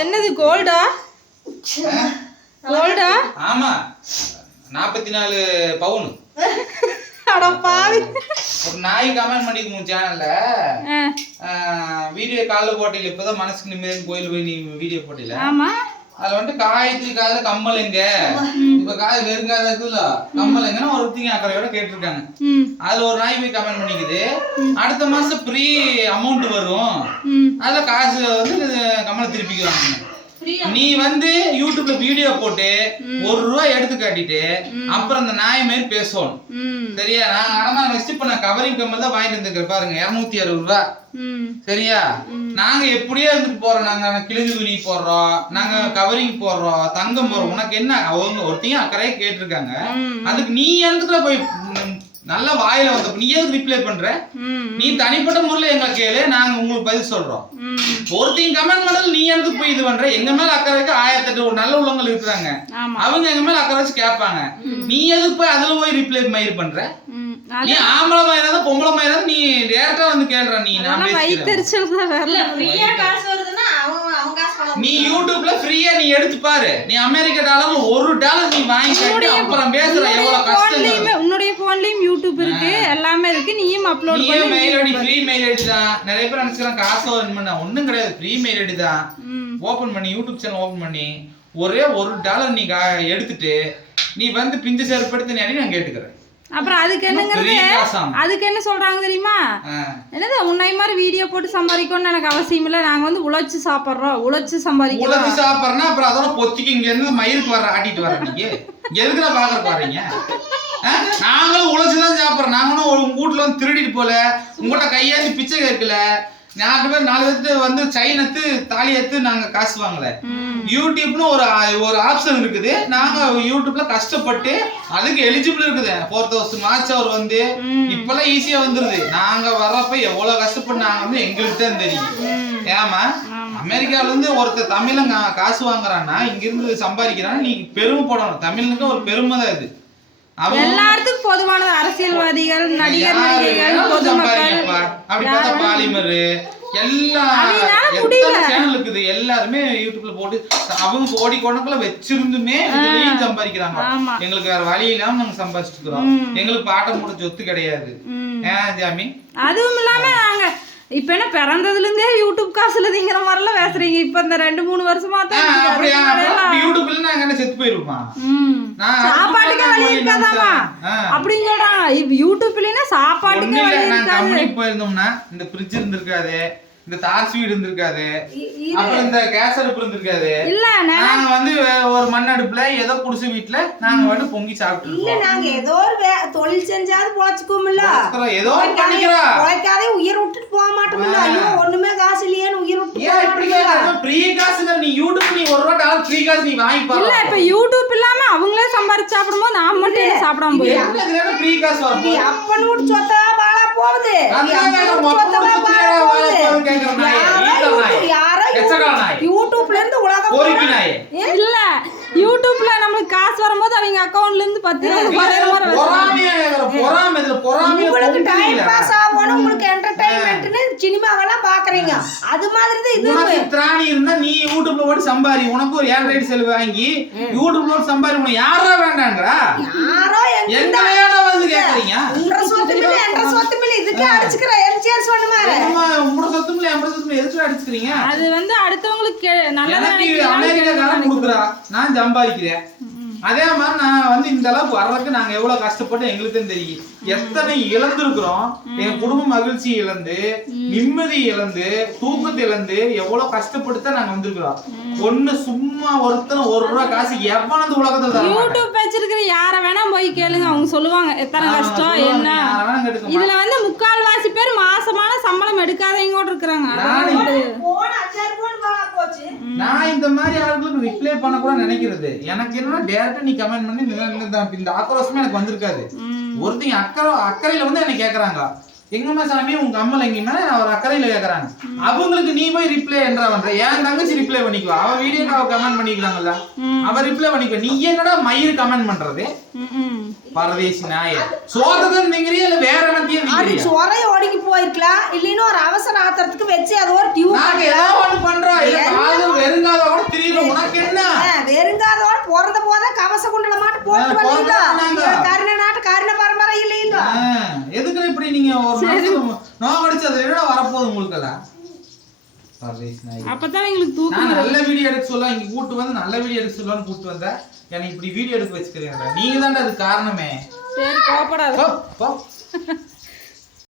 என்னது கோல்டா? கோல்டா? ஆமா 44 பவுன். அட பாவி. ஒரு நாய் கமெண்ட் பண்ணிருக்கோம் சேனல்ல. வீடியோ கால்ல போட்டில இப்பதான் மனசுக்கு நிம்மதியா கோயில் போய் நீ வீடியோ போட்டில. ஆமா. அதுல வந்து காயத்ரி காதுல கம்மல் எங்க? இப்ப காது வெறுங்காத இருக்குல்ல கம்மல் எங்கன்னா ஒருத்தங்க அக்கறையோட கேட்டிருக்காங்க. அதுல ஒரு நாய் போய் கமெண்ட் பண்ணிக்குது. அடுத்த மாசம் ஃப்ரீ அமௌண்ட் வரும். அதுல காசு வந்து கம்மலை திருப்பிக்குவாங்க. நீ வந்து யூடியூப்ல வீடியோ போட்டு ₹1 எடுத்து காட்டிட்டு அப்புறம் அந்த நாய் மாதிரி பேசுவோம். சரியா? நான் அடமான வச்சு இப்ப நான் கவரிங் கம்மல் தான் வாங்கிட்டு வந்துருக்கேன் பாருங்க, ₹260. சரியா? நாங்க எப்படியே இருந்துட்டு போறோம். நாங்க கிழிஞ்சு துணி போடுறோம், நாங்க கவரிங் போடுறோம், தங்கம் போடுறோம். உனக்கு என்ன? அவங்க ஒருத்தையும் அக்கறையா கேட்டிருக்காங்க. அதுக்கு நீ எதுக்குள்ள போய் நல்ல வாயில வந்த நீ எதுக்கு ரிப்ளை பண்ற? நீ தனிப்பட்ட முறையில எங்களை கேளு, நாங்க உங்களுக்கு பதில் சொல்றோம். ஒருத்தையும் கமெண்ட் பண்ணல நீ எதுக்கு போய் இது பண்ற? எங்க மேல அக்கறை வைக்க 1008 ஒரு நல்ல உள்ளவங்க இருக்கிறாங்க. அவங்க எங்க மேல அக்கறை வச்சு கேட்பாங்க. நீ எதுக்கு போய் அதுல போய் ரிப்ளை மயிர் பண்ற? நீ ஆம்பளை மயிராத பொம்பளை மயிராத நீ டேரக்டா வந்து கேள்ற. நீ நான் நீ யூடியூப்ல ஃப்ரீயா நீ எடுத்து பாரு. நீ அமெரிக்க டாலர் $1 நீ வாங்கி கட்டி அப்புறம் பேசுற. எவ்வளவு கஷ்டம். உன்னுடைய போன்லயும் யூடியூப் இருக்கு, எல்லாமே இருக்கு. நீயும் அப்லோட் பண்ணி. நீ mail ID free mail ID தான். நிறைய பேர் நினைச்சுறாங்க காசு வரணும்னா. ஒண்ணும் கிடையாது, ஃப்ரீ மெயில் ஐடி தான். ஓபன் பண்ணி யூடியூப் சேனல் ஓபன் பண்ணி ஒரே $1 நீ எடுத்துட்டு நீ வந்து பிஞ்சு செயல்படுத்தி நான் கேட்டுக்கிறேன். அப்புறம் அதுக்கு என்னங்கிறது, அதுக்கு என்ன சொல்றாங்க தெரியுமா? என்னது உன்னை மாதிரி வீடியோ போட்டு சம்பாதிக்கணும்னு எனக்கு அவசியம் இல்லை, நாங்க வந்து உழைச்சு சாப்பிடுறோம், உழைச்சு சம்பாதிக்கிறோம். உழைச்சு சாப்பிட்றோம்னா அப்புறம் அதோட பொத்திக்கு இங்க இருந்து மயிருக்கு வர ஆட்டிட்டு வர. நீங்க எதுக்குடா பாக்குற பாருங்க. நாங்களும் உழைச்சுதான் சாப்பிடுறோம். நாங்களும் உங்க வீட்டுல வந்து திருடிட்டு போல, உங்ககிட்ட கையாந்து பிச்சை கேட்கல. 4 பேர் வந்து செயின் எடுத்து தாலி எடுத்து நாங்க காசு வாங்கல. யூடியூப்னு ஒரு ஆப்ஷன் இருக்குது. நாங்க யூடியூப்ல கஷ்டப்பட்டு அதுக்கு எலிஜிபிள் இருக்குது. 4000 மார்ச் அவர் வந்து இப்பெல்லாம் ஈஸியா வந்துருது. நாங்க வர்றப்ப எவ்வளவு கஷ்டப்பட்டு நாங்க வந்து எங்களுக்கு தான் தெரியும். ஏமா அமெரிக்கால இருந்து ஒருத்தர் தமிழன் காசு வாங்குறான்னா, இங்க இருந்து சம்பாதிக்கிறான்னா நீ பெருமைப்படணும். தமிழனுக்கு ஒரு பெருமை தான் இது. எல்லாத்துக்கும் பொதுவானது. அரசியல்வாதிகள், நடிகர், நடிகைகள், பொதுமக்கள், அப்படி பார்த்தா பாலிமர் எல்லா சேனல் இருக்குது. எல்லாருமே யூடியூப்ல போட்டு அவங்க கோடிக்கணக்கில் வச்சிருந்துமே இதுலயும் சம்பாதிக்கிறாங்க. எங்களுக்கு வேற வழி இல்லாம நாங்க சம்பாதிச்சுட்டு இருக்கிறோம். எங்களுக்கு பாட்டம் போட சொத்து கிடையாது. ஏன் ஜாமி? அதுவும் இல்லாம நாங்க இப்ப என்ன பிறந்ததுல இருந்தே யூடியூப் காசுல திங்கிற மாதிரிலாம் பேசுறீங்க. இப்ப இந்த 2-3 வருஷமா தான் யூடியூப்ல நாங்க என்ன செத்து போயிருப்போம். சாப்பாட்டுக்கு வழி இருக்காதாமா அப்படின்னு சொல்றாங்க. யூடியூப்லனா சாப்பாட்டுக்கு வழி இருக்காது. போயிருந்தோம்னா இந்த ஃப்ரிட்ஜ் இருந்திருக்காது, இந்த தார் ஸ்வீட் இருந்திருக்காது, அப்புறம் இந்த கேஸ் அடுப்பு இருந்திருக்காது. இல்ல நாங்க வந்து ஒரு மண் அடுப்புல ஏதோ குடிசை வீட்டுல நாங்க வந்து பொங்கி சாப்பிட்டு இல்ல. நாங்க ஏதோ ஒரு தொழில் செஞ்சாது பொழைச்சுக்கோம்ல. ஏதோ பண்ணிக்கிறா பொழைக்காதே உயிர் விட்டுட்டு போக மாட்டோம்ல. ஐயோ ஒண்ணுமே காசு இல்லையேன்னு உயிர் விட்டு ஃப்ரீ காசு நீ யூடியூப் நீ $1 ஃப்ரீ காசு நீ வாங்கி பாரு. இல்ல இப்ப யூடியூப் இல்லாம அவங்களே சம்பாரிச்சு சாப்பிடும்போது நாம மட்டும் சாப்பிடாம போய் ஃப்ரீ காசு வரும். அப்பன்னு விட்டு சொத்தா வாழ போகுது. யூடியூப்ல இருந்து உலகம் இல்ல யூடியூப்ல நமக்கு காசு வரும்போது அவங்க அக்கவுண்ட்ல இருந்து 10 உங்களுக்கு டைம் பாஸ் ஆகணும், உங்களுக்கு என்டர்டைன்மெண்ட்னு சினிமாவெல்லாம் பாக்குறீங்க. அது மாதிரி தான் இது. திராணி இருந்தா நீ யூடியூப்ல போட்டு சம்பாரி. உனக்கு ஒரு ஆண்ட்ராய்டு செல் வாங்கி யூடியூப்ல போட்டு சம்பாரி. உனக்கு யாரா வேண்டாங்கறா? யாரோ எங்க வந்து கேக்குறீங்க? உங்க சொத்துமில்ல என்ற சொத்துமில்ல இதுக்கு அடிச்சுக்கற எம்ஜிஆர் சொன்ன மாதிரி. உங்க சொத்துமில்ல என்ற சொத்துமில்ல எதுக்கு அடிச்சுக்கிறீங்க? அது வந்து அடுத்தவங்களுக்கு நல்லதா நினைக்கிறீங்க. அமெரிக்காக்காரன் கொடுக்குறா, நான் சம்பாதிக்கிறேன். அதே மாதிரி நான் வந்து இந்த அளவுக்கு வர்றதுக்கு நாங்க எவ்வளவு கஷ்டப்பட்டு எங்களுக்கு தெரியும். எத்தனை இழந்திருக்கிறோம். என் குடும்ப மகிழ்ச்சி இழந்து, நிம்மதி இழந்து, தூக்கத்தை இழந்து எவ்வளவு கஷ்டப்பட்டு நாங்க வந்திருக்கிறோம். ஒண்ணு சும்மா ஒருத்தர் $1 காசு எவ்வளவு உலகத்துல தர. யூடியூப் வச்சிருக்கிற யார வேணா போய் கேளுங்க, அவங்க சொல்லுவாங்க எத்தனை கஷ்டம் என்ன. இதுல வந்து 3/4 பேர் மாசமான சம்பளம் எடுக்காதவங்க கூட இருக்கிறாங்க. நான் இந்த மாதிரி ஆளுங்களுக்கு ரிப்ளை பண்ண கூட நினைக்கிறது. எனக்கு என்னன்னா டேரக்டா நீ கமெண்ட் பண்ணி இந்த ஆக்ரோஷமே எனக்கு வந்திருக்காது. ஒருத்தங்க அக்கறையில வந்து என்ன கேக்குறாங்க, எங்கம்மா சாமி உங்க அம்மல் எங்கேயுமே அவர் அக்கறையில கேக்குறாங்க. அவங்களுக்கு நீ போய் ரிப்ளை என்றா பண்ற? என் தங்கச்சி ரிப்ளை பண்ணிக்குவா. அவ வீடியோக்கு அவ கமெண்ட் பண்ணிக்கலாங்கல்ல, அவ ரிப்ளை பண்ணிக்குவா. நீ என்னடா மயிர் கமெண்ட் பண்றது? பரதேசி நாய சோதகன் நிங்கறியா இல்ல வேற என்னத்தையும் நிங்கறியா? சொரைய ஓடிக்கு போயிருக்கலாம். இல்லைன்னா ஒரு அவசர ஆத்திரத்துக்கு வச்சு அது ஒரு டியூப் நாங்க ஏதோ ஒண்ணு பண்றோம். இல்ல காது வெறுங்க போட்டு வந்தீங்களா கர்ண நாட்டு கர்ண பரம்பரை இல்லைங்களா எதுக்கு இப்படி நீங்க ஒரு நோய் அடிச்சு அது என்ன வரப்போகுது உங்களுக்கு அதான் அப்பதான் எங்களுக்கு தூக்கம். நான் நல்ல வீடியோ எடுக்க சொல்ல இங்க கூட்டு வந்து நல்ல வீடியோ எடுக்க சொல்லலாம்னு கூட்டு வந்தேன். எனக்கு இப்படி வீடியோ எடுக்க வச்சுக்கிறீங்களா? நீங்க தான்டா அது காரணமே. சரி கோபப்படாத.